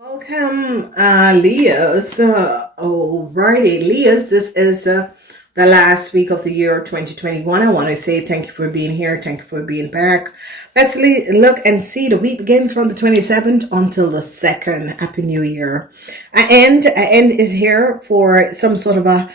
Welcome, Leos. Alrighty, Leos, this is the last week of the year 2021. I want to say thank you for being here. Thank you for being back. Let's look and see. The week begins from the 27th until the 2nd. Happy New Year. An end is here for some sort of a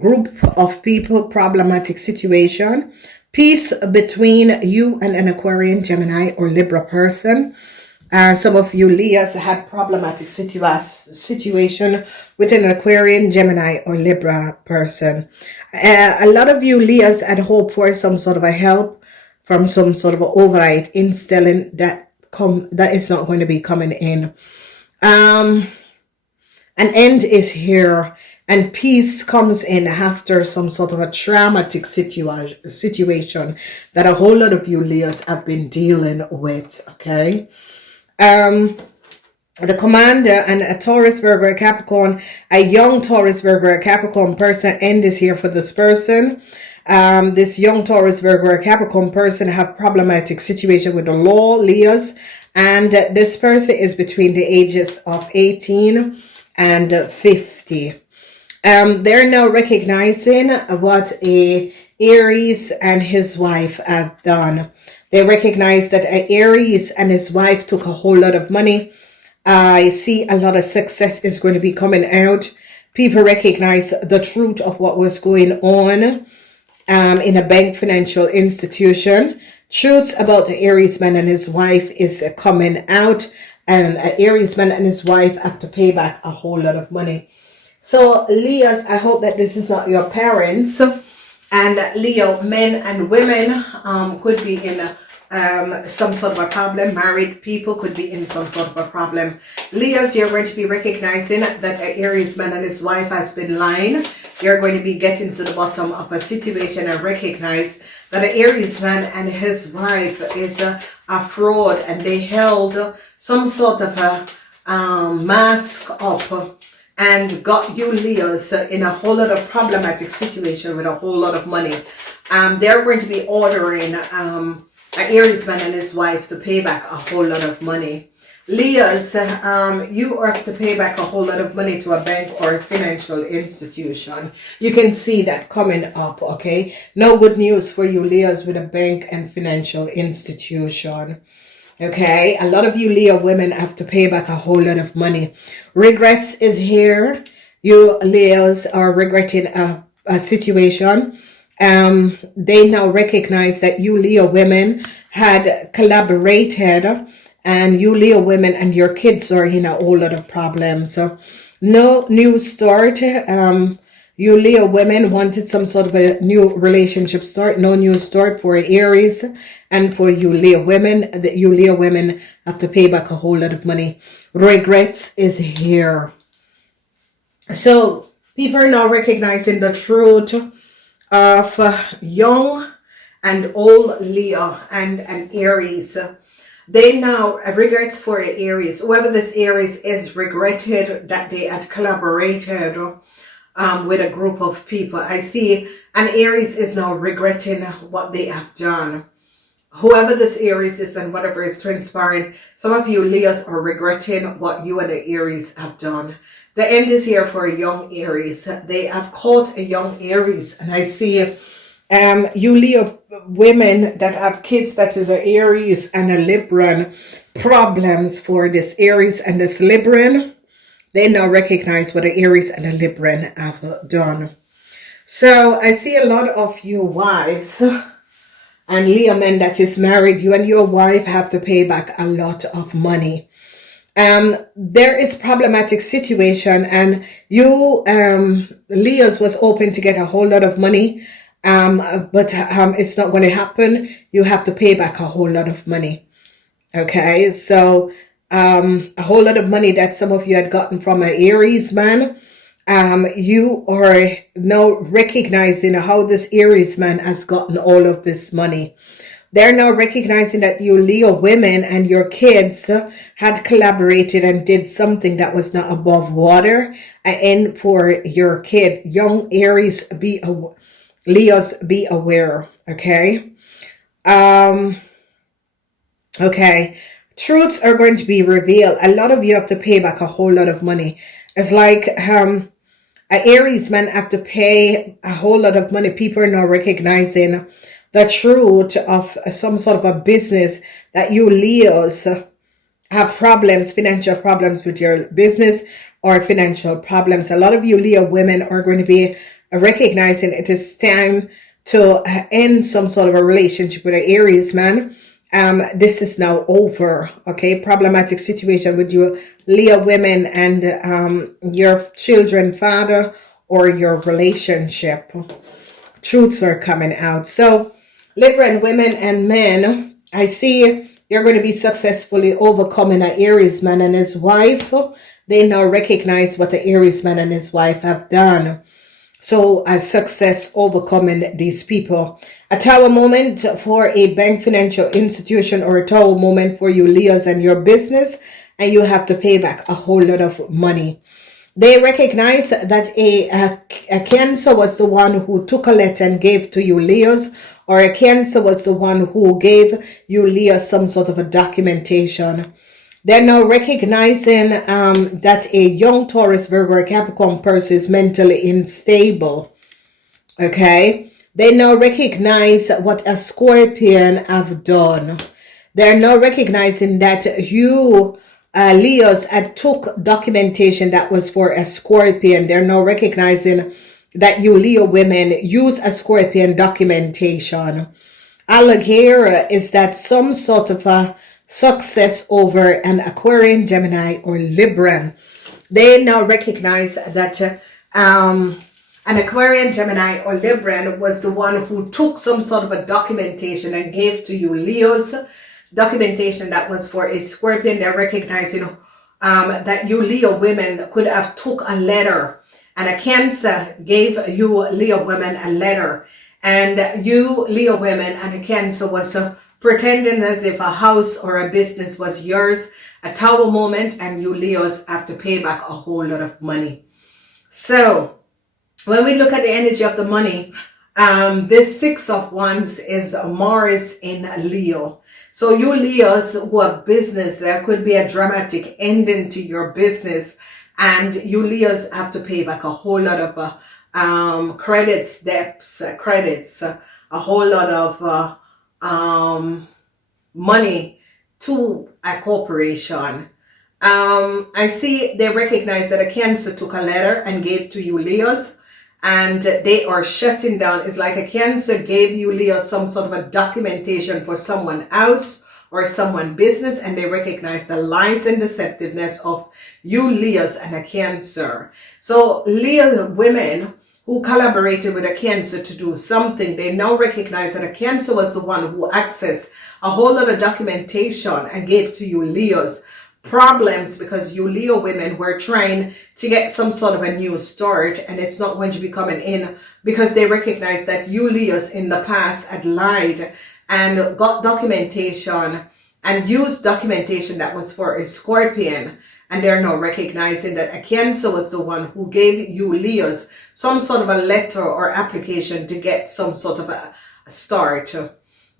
group of people, problematic situation. Peace between you and an Aquarian, Gemini, or Libra person. Some of you Leos had problematic situation with an Aquarian, Gemini, or Libra person. A lot of you Leos had hoped for some sort of a help from some sort of override instilling that is not going to be coming in. An end is here, and peace comes in after some sort of a traumatic situation that a whole lot of you Leos have been dealing with. Okay. The commander and a Taurus, Virgo, Capricorn, a young Taurus, Virgo, Capricorn person, end is here for this person. This young Taurus, Virgo, Capricorn person have problematic situation with the law, Leos, and this person is between the ages of 18 and 50. They're now recognizing what a Aries and his wife have done. They recognize that Aries and his wife took a whole lot of money. I see a lot of success is going to be coming out. People recognize the truth of what was going on in a bank financial institution. Truth about the Aries man and his wife is coming out. And Aries man and his wife have to pay back a whole lot of money. So Leos, I hope that this is not your parents. And Leo, men and women could be in some sort of a problem. Married people could be in some sort of a problem. Leos, you're going to be recognizing that an Aries man and his wife has been lying. You're going to be getting to the bottom of a situation and recognize that an Aries man and his wife is a fraud, and they held some sort of a mask up and got you Leos in a whole lot of problematic situation with a whole lot of money. They're going to be ordering an Aries man and his wife to pay back a whole lot of money. Leos, you have to pay back a whole lot of money to a bank or a financial institution. You can see that coming up, okay? No good news for you Leos with a bank and financial institution. Okay, a lot of you Leo women have to pay back a whole lot of money. Regrets is here. You Leos are regretting a situation. They now recognize that you Leo women had collaborated, and you Leo women and your kids are in a whole lot of problems. So no new start. You Leo women wanted some sort of a new relationship start. No new start for Aries. And for you Leo women, that you Leo women have to pay back a whole lot of money. Regrets is here. So people are now recognizing the truth of young and old Leo and Aries. They now regrets for Aries. Whoever this Aries is regretted that they had collaborated with a group of people. I see an Aries is now regretting what they have done. Whoever this Aries is and whatever is transpiring, some of you Leos are regretting what you and the Aries have done. The end is here for a young Aries. They have caught a young Aries, and I see you Leo women that have kids that is an Aries and a Libran. Problems for this Aries and this Libran. They now recognize what an Aries and a Libran have done. So I see a lot of you wives and Leo men that is married. You and your wife have to pay back a lot of money. There is problematic situation, and you Leos was open to get a whole lot of money, but it's not going to happen. You have to pay back a whole lot of money. Okay, so a whole lot of money that some of you had gotten from an Aries man. You are now recognizing how this Aries man has gotten all of this money. They're now recognizing that you Leo women and your kids had collaborated and did something that was not above water. And for your kid, young Aries, Leos, be aware. Okay. Okay. Truths are going to be revealed. A lot of you have to pay back a whole lot of money. It's like an Aries man have to pay a whole lot of money. People are now recognizing the truth of some sort of a business that you Leos have problems, financial problems with your business or financial problems. A lot of you Leo women are going to be recognizing it is time to end some sort of a relationship with an Aries man. This is now over. Okay, problematic situation with you Leo women and your children father or your relationship. Truths are coming out. So Libran women and men, I see you're going to be successfully overcoming an Aries man and his wife. They now recognize what the Aries man and his wife have done. So a success overcoming these people. A tower moment for a bank, financial institution, or a tower moment for you Leos and your business, and you have to pay back a whole lot of money. They recognize that a Cancer was the one who took a letter and gave to you Leos, or a Cancer was the one who gave you Leos some sort of a documentation. They're now recognizing that a young Taurus, Virgo, or Capricorn person is mentally unstable. Okay? They now recognize what a Scorpion have done. They're now recognizing that you Leos had took documentation that was for a Scorpion. They're now recognizing that you Leo women use a Scorpion documentation. Alligo is that some sort of a success over an Aquarian, Gemini, or Libran. They now recognize that an Aquarian, Gemini, or Libran was the one who took some sort of a documentation and gave to you Leos. Documentation that was for a Scorpion. They're recognizing that you Leo women could have took a letter, and a Cancer gave you Leo women a letter, and you Leo women and a Cancer was pretending as if a house or a business was yours. A tower moment, and you Leos have to pay back a whole lot of money. So when we look at the energy of the money, this Six of Wands is Mars in Leo. So you Leos who have business, there could be a dramatic ending to your business, and you Leos have to pay back a whole lot of credits, debts, credits, a whole lot of money to a corporation. I see they recognize that a Cancer took a letter and gave to you Leos, and they are shutting down. It's like a Cancer gave you Leo some sort of a documentation for someone else or someone business, and they recognize the lies and deceptiveness of you Leos and a Cancer. So Leo women who collaborated with a Cancer to do something, they now recognize that a Cancer was the one who accessed a whole lot of documentation and gave to you Leos problems, because you Leo women were trying to get some sort of a new start, and it's not going to be coming in because they recognize that you Leos in the past had lied and got documentation and used documentation that was for a Scorpion, and they're now recognizing that a Cancer was the one who gave you Leos some sort of a letter or application to get some sort of a start.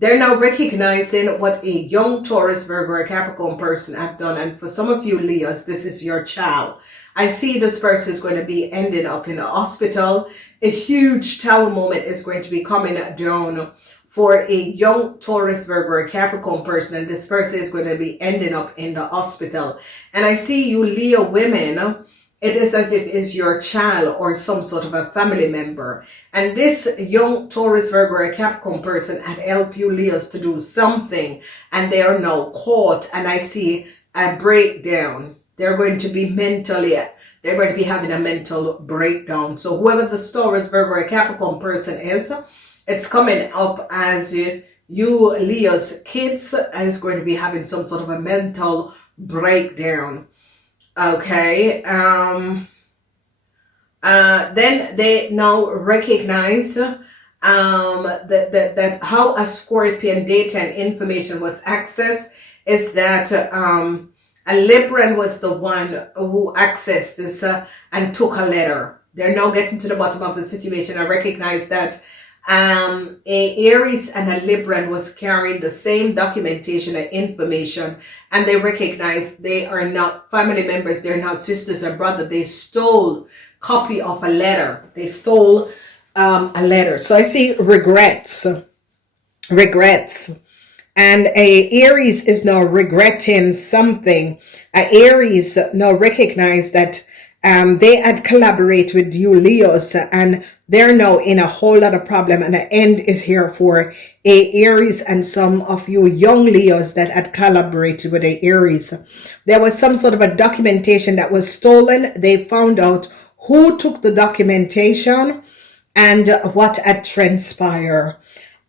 They're now recognizing what a young Taurus, Virgo, or Capricorn person have done. And for some of you Leos, this is your child. I see this person is going to be ending up in a hospital. A huge tower moment is going to be coming down for a young Taurus, Virgo, or Capricorn person. And this person is going to be ending up in the hospital. And I see you Leo women, it is as if it's your child or some sort of a family member. And this young Taurus, Virgo, or Capricorn person had helped you Leos to do something, and they are now caught. And I see a breakdown. They're going to be they're going to be having a mental breakdown. So whoever the Taurus, Virgo, or Capricorn person is, it's coming up as you Leo's kids is going to be having some sort of a mental breakdown. Okay, then they now recognize that how a Scorpion data and information was accessed is that a Libran was the one who accessed this and took a letter. They're now getting to the bottom of the situation. I recognize that A Aries and a Libran was carrying the same documentation and information, and they recognized they are not family members, they're not sisters or brother. They stole copy of a letter. They stole a letter. So I see regrets. And a Aries is now regretting something. A Aries now recognize that they had collaborated with you Leos, and they're now in a whole lot of problem, and the end is here for a Aries and some of you young Leos that had collaborated with a Aries. There was some sort of a documentation that was stolen. They found out who took the documentation and what had transpired.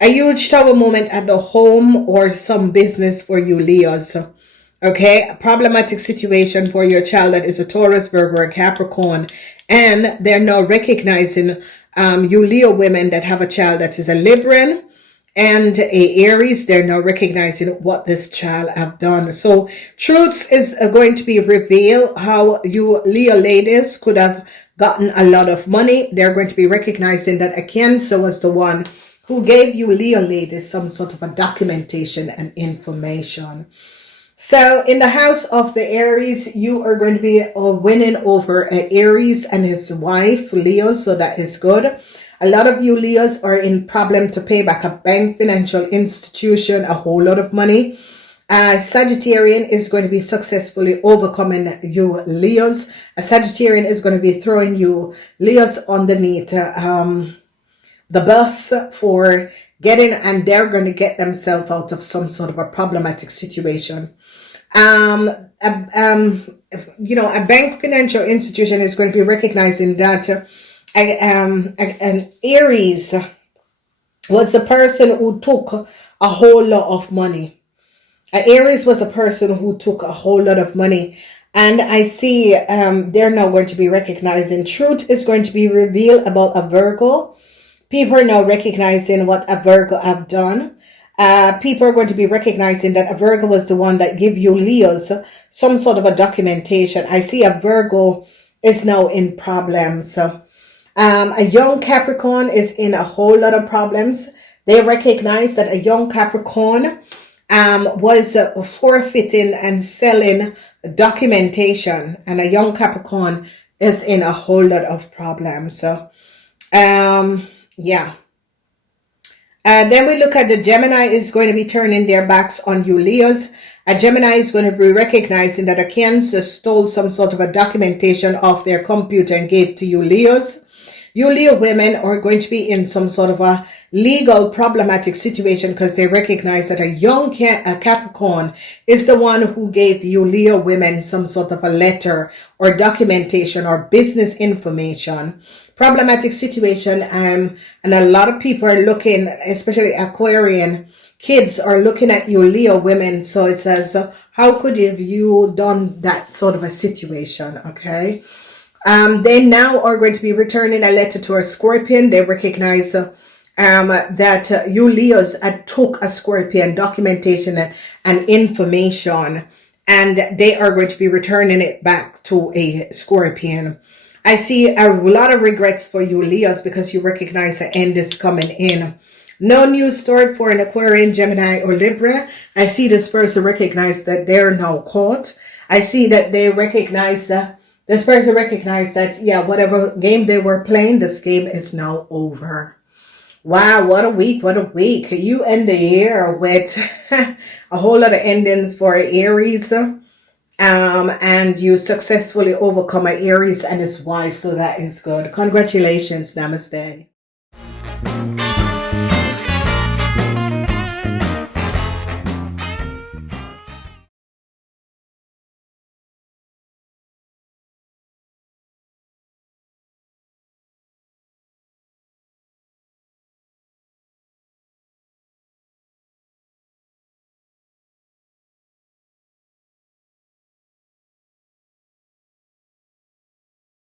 A huge tower moment at the home or some business for you Leos. Okay, a problematic situation for your child that is a Taurus, Virgo, or Capricorn, and they're now recognizing you Leo women that have a child that is a Libran and a Aries. They're now recognizing what this child have done. So truths is going to be revealed, how you Leo ladies could have gotten a lot of money. They're going to be recognizing that a Cancer was the one who gave you Leo ladies some sort of a documentation and information. So in the house of the Aries, you are going to be winning over an Aries and his wife, Leo, so that is good. A lot of you Leos are in problem to pay back a bank, financial institution, a whole lot of money. Sagittarian is going to be successfully overcoming you Leos. A Sagittarian is going to be throwing you Leos underneath the bus for getting, and they're going to get themselves out of some sort of a problematic situation. A bank, financial institution is going to be recognizing that an Aries was the person who took a whole lot of money. An Aries was a person who took a whole lot of money. And I see they're now going to be recognizing truth is going to be revealed about a Virgo. People are now recognizing what a Virgo have done. People are going to be recognizing that a Virgo was the one that gave you Leos some sort of a documentation. I see a Virgo is now in problems. A young Capricorn is in a whole lot of problems. They recognize that a young Capricorn was forfeiting and selling documentation, and a young Capricorn is in a whole lot of problems. So, yeah. Then we look at the Gemini is going to be turning their backs on you Leos. A Gemini is going to be recognizing that a Cancer stole some sort of a documentation off their computer and gave to you Leos. You Leo women are going to be in some sort of a legal problematic situation because they recognize that a young Capricorn is the one who gave you Leo women some sort of a letter or documentation or business information. Problematic situation, and a lot of people are looking, especially Aquarian kids are looking at you Leo women. So it says, how could have you done that sort of a situation? Okay. They now are going to be returning a letter to a Scorpion. They recognize that you Leos took a Scorpion documentation and information, and they are going to be returning it back to a Scorpion. I see a lot of regrets for you Leos because you recognize the end is coming in. No news story for an Aquarian, Gemini, or Libra. I see this person recognize that they're now caught. I see that they recognize that this person recognized that, yeah, whatever game they were playing, this game is now over. Wow, what a week, what a week. You end the year with a whole lot of endings for Aries. And you successfully overcome an Aries and his wife, so that is good. Congratulations. Namaste.